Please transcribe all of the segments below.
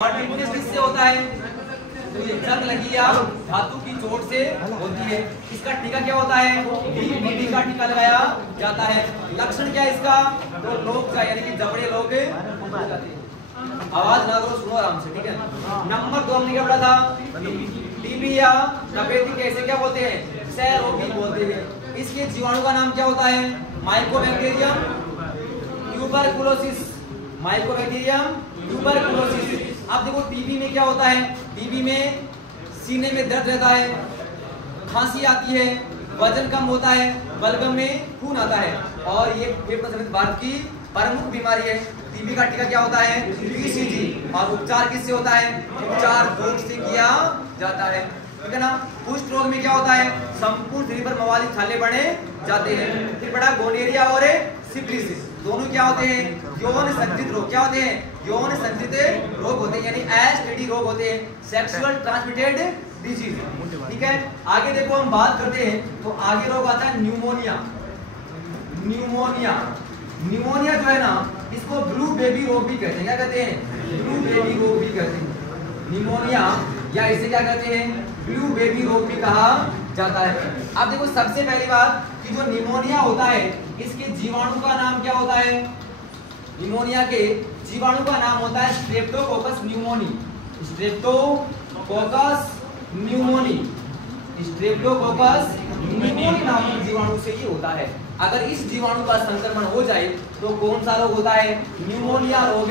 Tetanus किससे होता है? तो ये जंग लगी या धातु की चोट से होती है। इसका टीका क्या होता है? डीपीटी का टीका लगाया जाता है। लक्षण क्या है इसका? तो लोग यानी कि जबड़े लोग हो जाते हैं। आवाज ना करो, सुनो आराम से, ठीक है। नंबर 2 हमने क्या पढ़ा था? टीबी या तपेदिक कैसे क्या बोलते हैं? क्षय रोगी बोलते हैं। इसके जीवाणु का नाम क्या होता है? Mycobacterium tuberculosis. Mycobacterium tuberculosis. अब देखो टीबी में क्या होता है? टीबी में सीने में दर्द रहता है, खांसी आती है, वजन कम होता है, बलगम में खून आता है और ये फेफड़े समेत भारत की प्रमुख बीमारी है। टीबी का टीका क्या होता है? बीसीजी। और उपचार किससे होता है? उपचार भोग से किया जाता है, ठीक है ना। कुष्ठ रोग में क्या होता है? संपूर्ण शरीर पर मवालिक छाले बने जाते हैं। फिर बड़ा गोनेरिया और सिफिलिस, दोनों क्या होते हैं? यौन संचित रोग। क्या होते हैं? यौन संचित रोग होते हैं, यानी एसटीडी रोग होते हैं, सेक्सुअल ट्रांसमिटेड डिजीज, ठीक है। आगे देखो हम बात करते हैं तो आगे रोग आता है न्यूमोनिया। न्यूमोनिया न्यूमोनिया जो है ना, इसको ब्लू बेबी रोग भी कहते हैं। क्या कहते हैं? ब्लू बेबी रोग भी कहते हैं। न्यूमोनिया या इसे क्या कहते हैं? ब्लू बेबी रोग भी कहा जाता है। अब देखो सबसे पहली बात कि जो निमोनिया होता है इसके जीवाणु का नाम क्या होता है? निमोनिया के जीवाणु का नाम होता है Streptococcus pneumoniae. Streptococcus pneumoniae, Streptococcus pneumoniae नामक जीवाणु से ये होता है। अगर इस जीवाणु का संक्रमण हो जाए तो कौन सा रोग होता है? न्यूमोनिया रोग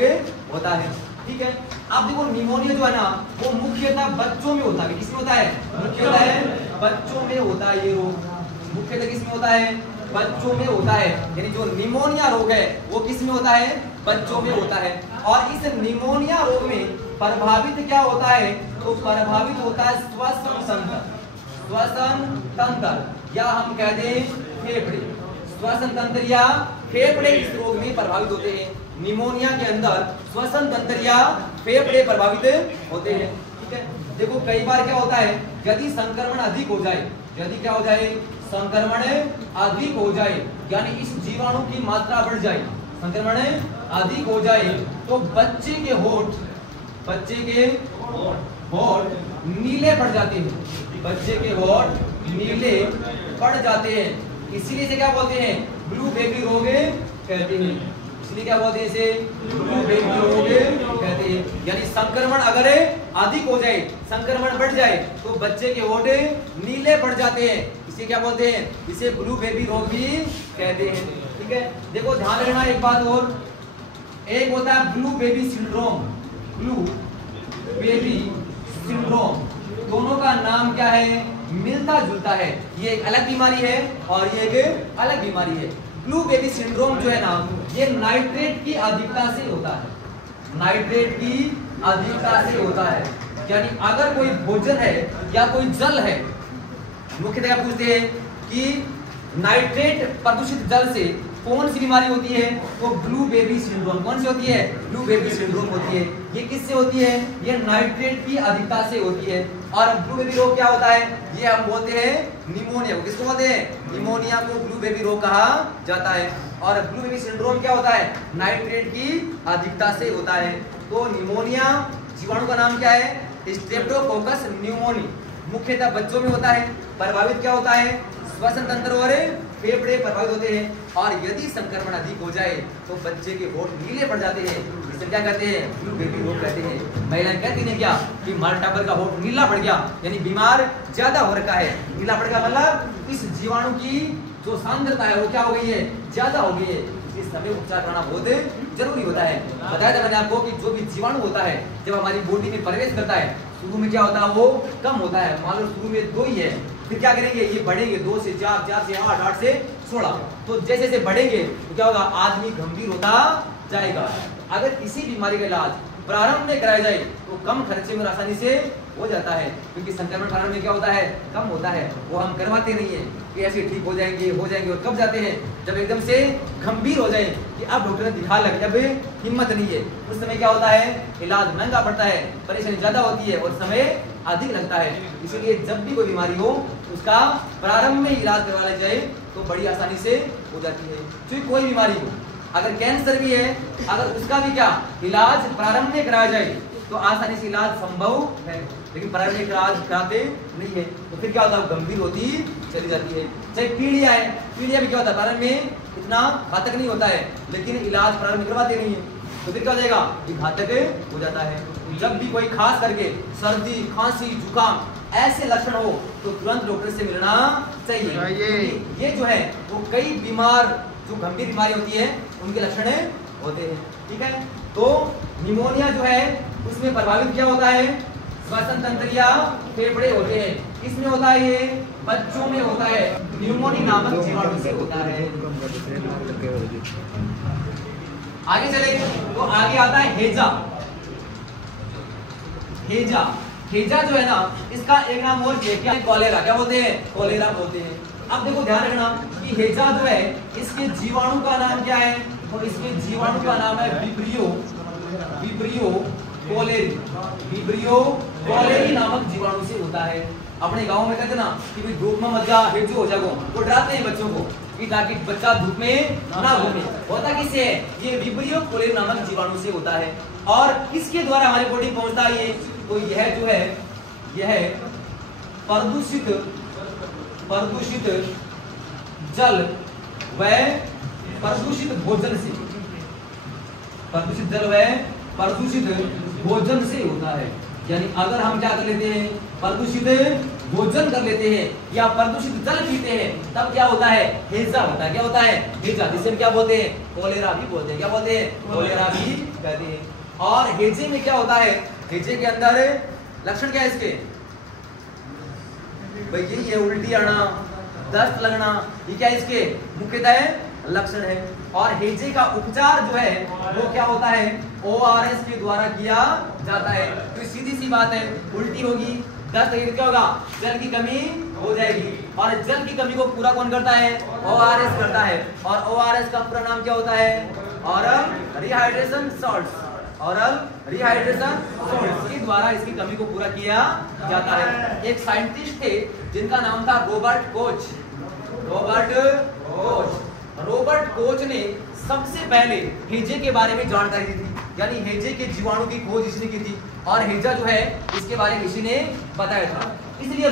होता है, ठीक है। अब देखो निमोनिया जो है ना, वो मुख्यतः बच्चों में होता है। किसमें होता है? मुख्यतः बच्चों में होता है। ये रोग मुख्यतः किसमें होता है? बच्चों में होता है। यानी जो निमोनिया रोग है वो किसमें होता है? बच्चों में होता है। और इस निमोनिया रोग में प्रभावित क्या होता है? तो प्रभावित होता है श्वसन तंत्र, श्वसन तंत्र या हम कह दें फेफड़े। श्वसन तंत्र या फेफड़े इस रोग में प्रभावित होते हैं। निमोनिया के अंदर श्वसन तंत्र या फेफड़े प्रभावित होते हैं, ठीक है। देखो कई बार क्या होता है, यदि संक्रमण अधिक हो जाए, यदि क्या हो जाए? संक्रमण अधिक हो जाए, यानी इस जीवाणु की मात्रा बढ़ जाए, संक्रमण अधिक हो जाए तो बच्चे के होठ नीले पड़ जाते हैं। बच्चे के होठ नीले पड़ जाते हैं, इसीलिए इसे क्या बोलते हैं? ब्लू बेबी रोग कहते हैं। इसलिए क्या बोलते हैं? इसे ब्लू बेबी रोग कहते हैं। यानी संक्रमण अगर अधिक हो जाए, संक्रमण बढ़ जाए तो बच्चे के होठ नीले पड़ जाते हैं, इसे क्या बोलते हैं? इसे ब्लू बेबी रोग भी कहते हैं, ठीक है। देखो ध्यान रखना एक बात और, एक होता है blue baby syndrome, blue baby syndrome, दोनों का नाम क्या है? मिलता जुलता है। ये एक अलग बीमारी है और ये एक अलग बीमारी है। ब्लू बेबी सिंड्रोम जो है ना, ये नाइट्रेट की अधिकता से होता है। नाइट्रेट की अधिकता से होता है, यानी अगर कोई भोजन है या कोई जल है, मुख्यतः पूछते हैं कि नाइट्रेट प्रदूषित जल से कौन सी बीमारी होती है? तो ब्लू बेबी सिंड्रोम। कौन सी होती है? ब्लू बेबी सिंड्रोम होती है। ये किससे होती है? ये नाइट्रेट की अधिकता से होती है। और ब्लू बेबी रोग क्या होता है? ये हम बोलते हैं निमोनिया को। किसको बोलते हैं? निमोनिया को ब्लू बेबी रोग कहा जाता है। और ब्लू बेबी सिंड्रोम क्या होता है? नाइट्रेट की अधिकता से होता है। तो निमोनिया जीवाणु का नाम क्या है? स्ट्रेप्टोकोकस न्यूमोनी, मुख्यतः बच्चों में होता है। प्रभावित क्या होता है? श्वसन तंत्र और फेफड़े प्रभावित होते हैं। और यदि संक्रमण अधिक हो जाए तो बच्चे के होठ नीले पड़ जाते हैं, इसे क्या कहते हैं? ब्लू बेबी रोग कहते हैं। महिलाएं कहती हैं क्या कि हमारे टाबर का होठ नीला पड़ गया, यानी बीमार ज्यादा हो रखा है। नीला पड़ गया मतलब इस जीवाणु की जो सांद्रता है वो क्या हो गई है? ज्यादा हो गई है। इस समय उपचार करना बहुत जरूरी होता है। बताया था मैंने आपको कि जो भी जीवाणु होता है जब हमारी बॉडी में प्रवेश करता है, शुरू में क्या होता है? वो कम होता है। मान लो शुरू में 2 ही है, फिर क्या करेंगे? ये बढ़ेंगे 2 से 4, 4 से 8, 8 से 16। तो जैसे जैसे बढ़ेंगे तो क्या होगा? आदमी गंभीर होता जाएगा। अगर किसी बीमारी का इलाज प्रारंभ में कराया जाए तो कम खर्चे में आसानी से हो जाता है, क्योंकि संक्रमण प्रारंभ में क्या होता है? कम होता है। वो हम करवाते नहीं है कि ऐसे ठीक हो जाएंगे और कब जाते हैं? जब एकदम से गंभीर हो जाए कि अब डॉक्टर ने दिखा लगे, जब हिम्मत नहीं है, उस समय क्या होता है? इलाज महंगा पड़ता है, परेशानी ज्यादा होती है और समय अधिक लगता है। इसीलिए जब भी कोई बीमारी हो उसका प्रारंभ में इलाज करवा लिया जाए तो बड़ी आसानी से हो जाती है। चाहे कोई बीमारी हो, अगर कैंसर भी है, अगर उसका भी क्या इलाज प्रारंभ में कराया जाए तो आसानी से इलाज संभव है, लेकिन प्रारंभिक इलाज कराते नहीं है, तो फिर क्या होता है, गंभीर होती चली जाती है। चाहे पीड़िया है, पीड़िया भी क्या होता है, प्रारंभ में इतना घातक नहीं होता है, लेकिन इलाज प्रारंभ में करवाते नहीं है, तो फिर क्या हो जाएगा, ये घातक हो जाता है। जब भी कोई खास करके सर्दी, खांसी, जुकाम ऐसे लक्षण हो तो तुरंत डॉक्टर से मिलना चाहिए। ये जो है वो कई बीमार, जो गंभीर बीमारी होती है उनके लक्षण होते हैं, ठीक है। तो निमोनिया जो है उसमें प्रभावित क्या होता है, श्वसन तंत्र या फेफड़े होते हैं। इसमें होता है, ये बच्चों में होता है, न्यूमोनिया नामक जीवाणु से होता है। आगे चले तो आगे आता है हेजा। हेजा, हेजा जो है ना, इसका एक नाम और क्या है, कॉलेरा। क्या बोलते हैं, कॉलेरा बोलते हैं। अब देखो ध्यान रखना कि हेजा जो है इसके जीवाणु का नाम क्या है, तो इसके जीवाणु का नाम है Vibrio, Vibrio cholerae, Vibrio cholerae नामक जीवाणु से होता है। अपने गांव में कहते ना कि भाई धूप में मत जा, हेजो हो जाओ, वो डराते हैं बच्चों को कि ताकि बच्चा धूप में ना घूमे। होता किससे है, ये विब्रियो कोलेरी नामक जीवाणु से होता है। और किसके द्वारा हमारी बॉडी पहुंचता है ये, तो यह जो है, यह प्रदूषित जल व प्रदूषित भोजन से, प्रदूषित जल व प्रदूषित भोजन से होता है। यानी अगर हम क्या कर लेते हैं, प्रदूषित भोजन कर लेते हैं या प्रदूषित जल पीते हैं, तब क्या होता है, हेजा होता है। क्या होता है, हेजा, जिसे हम क्या बोलते हैं, कोलेरा भी बोलते हैं। क्या बोलते हैं, कोलेरा भी कहते हैं। और हेजे में क्या होता है, हेजे के अंदर लक्षण क्या है इसके, भाई ये उल्टी आना, दस्त लगना, ये क्या इसके मुख्यतः लक्षण है। और हेजे का उपचार जो है वो क्या होता है, ORS के द्वारा किया जाता है। तो सीधी सी बात है, उल्टी होगी, दस्त लगेगी, क्या होगा, जल की कमी हो जाएगी। और जल की कमी को पूरा कौन करता है, ORS करता है। और ORS का पूरा नाम क्या होता है, oral rehydration salts, oral rehydration salts के द्वारा इसकी कमी को पूरा किया जाता है। एक साइंटिस्ट थे जिनका नाम था रॉबर्ट कोच। रॉबर्ट कोच ने सबसे पहले हेजे के बारे में जानकारी दी थी, यानी हेजे के जीवाणु की खोज इसने की थी। और हेजा जो है इसके बारे में इसी ने बताया था। इसलिए